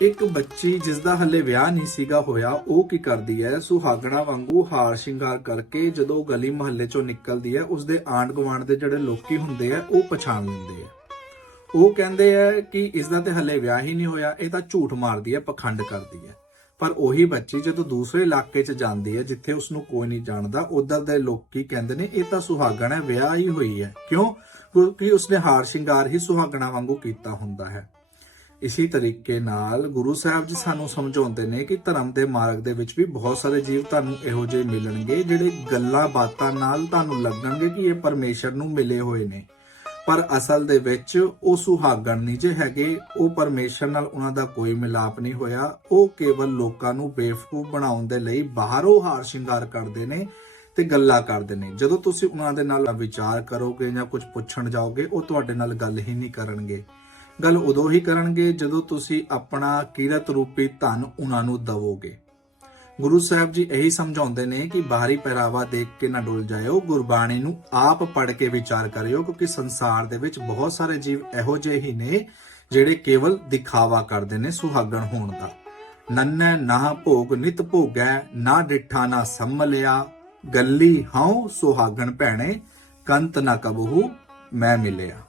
ਇੱਕ ਬੱਚੀ ਜਿਸ ਦਾ ਹੱਲੇ ਵਿਆਹ ਨਹੀਂ ਸੀਗਾ ਹੋਇਆ, ਉਹ ਕੀ ਕਰਦੀ ਹੈ? ਸੁਹਾਗਣਾ ਵਾਂਗੂ ਹਾਰ ਸ਼ਿੰਗਾਰ ਕਰਕੇ ਜਦੋਂ ਗਲੀ ਮੁਹੱਲੇ ਚੋਂ ਨਿਕਲਦੀ ਹੈ, ਉਸਦੇ ਆਂਢ ਗੁਆਂਢ ਦੇ ਜਿਹੜੇ ਲੋਕੀ ਹੁੰਦੇ ਆ, ਉਹ ਪਛਾਣ ਲੈਂਦੇ ਆ। ਉਹ ਕਹਿੰਦੇ ਆ ਕਿ ਇਸ ਦਾ ਤੇ ਹੱਲੇ ਵਿਆਹ ਹੀ ਨਹੀਂ ਹੋਇਆ, ਇਹ ਤਾਂ ਝੂਠ ਮਾਰਦੀ ਹੈ, ਪਖੰਡ ਕਰਦੀ ਹੈ। ਪਰ ਉਹੀ ਬੱਚੀ ਜਦੋਂ ਦੂਸਰੇ ਇਲਾਕੇ 'ਚ ਜਾਂਦੀ ਹੈ, ਜਿੱਥੇ ਉਸ ਨੂੰ ਕੋਈ ਨਹੀਂ ਜਾਣਦਾ, ਉਧਰ ਦੇ ਲੋਕੀ ਕਹਿੰਦੇ ਨੇ, ਇਹ ਤਾਂ ਸੁਹਾਗਣ ਹੈ ਵਿਆਹ ਹੀ ਹੋਈ ਹੈ। ਕਿਉਂ? ਕਿਉਂਕਿ ਉਸਨੇ ਹਾਰ ਸ਼ਿੰਗਾਰ ਹੀ ਸੁਹਾਗਣਾ ਵਾਂਗੂ ਕੀਤਾ ਹੁੰਦਾ ਹੈ। ਇਸੇ ਤਰੀਕੇ ਨਾਲ ਗੁਰੂ ਸਾਹਿਬ ਜੀ ਸਾਨੂੰ ਸਮਝਾਉਂਦੇ ਨੇ ਕਿ ਧਰਮ ਦੇ ਮਾਰਗ ਦੇ ਵਿੱਚ ਵੀ ਬਹੁਤ ਸਾਰੇ ਜੀਵ ਤੁਹਾਨੂੰ ਇਹੋ ਜਿਹੇ ਮਿਲਣਗੇ, ਜਿਹੜੇ ਗੱਲਾਂ ਬਾਤਾਂ ਨਾਲ ਤੁਹਾਨੂੰ ਲੱਗਣਗੇ ਕਿ ਇਹ ਪਰਮੇਸ਼ਰ ਨੂੰ ਮਿਲੇ ਹੋਏ ਨੇ। ਪਰ ਅਸਲ ਦੇ ਵਿੱਚ ਉਹ ਸੁਹਾਗਣ ਨਹੀਂ ਜੇ ਹੈਗੇ, ਉਹ ਪਰਮੇਸ਼ਰ ਨਾਲ ਉਹਨਾਂ ਦਾ ਕੋਈ ਮਿਲਾਪ ਨਹੀਂ ਹੋਇਆ। ਉਹ ਕੇਵਲ ਲੋਕਾਂ ਨੂੰ ਬੇਵਕੂਫ ਬਣਾਉਣ ਦੇ ਲਈ ਬਾਹਰੋਂ ਹਾਰ ਸ਼ਿੰਗਾਰ ਕਰਦੇ ਨੇ ਤੇ ਗੱਲਾਂ ਕਰਦੇ ਨੇ। ਜਦੋਂ ਤੁਸੀਂ ਉਹਨਾਂ ਦੇ ਨਾਲ ਵਿਚਾਰ ਕਰੋਗੇ ਜਾਂ ਕੁਝ ਪੁੱਛਣ ਜਾਓਗੇ, ਉਹ ਤੁਹਾਡੇ ਨਾਲ ਗੱਲ ਹੀ ਨਹੀਂ ਕਰਨਗੇ। ਗੱਲ ਉਦੋਂ ਹੀ ਕਰਨਗੇ ਜਦੋਂ ਤੁਸੀਂ ਆਪਣਾ ਕਿਰਤ ਰੂਪੀ ਧਨ ਉਹਨਾਂ ਨੂੰ ਦਵੋਗੇ। ਗੁਰੂ ਸਾਹਿਬ ਜੀ ਇਹੀ ਸਮਝਾਉਂਦੇ ਨੇ ਕਿ ਬਾਹਰੀ ਪਹਿਰਾਵਾ ਦੇਖ ਕੇ ਨਾ ਡੁੱਲ ਜਾਇਓ, ਗੁਰਬਾਣੀ ਨੂੰ ਆਪ ਪੜ੍ਹ ਕੇ ਵਿਚਾਰ ਕਰਿਓ, ਕਿਉਂਕਿ ਸੰਸਾਰ ਦੇ ਵਿੱਚ ਬਹੁਤ ਸਾਰੇ ਜੀਵ ਇਹੋ ਜਿਹੇ ਹੀ ਨੇ ਜਿਹੜੇ ਕੇਵਲ ਦਿਖਾਵਾ ਕਰਦੇ ਨੇ ਸੁਹਾਗਣ ਹੋਣ ਦਾ। ਨੰਨੈ ਨਾ ਭੋਗ ਨਿਤ ਭੋਗੈ, ਨਾ ਡਿਠਾ ਨਾ ਸੰਮਲਿਆ ਗੱਲੀ ਹਉ ਸੁਹਾਗਣ ਭੈਣੇ, ਕੰਤ ਨਾ ਕਬਹੂ, ਮੈਂ ਮਿਲਿਆ।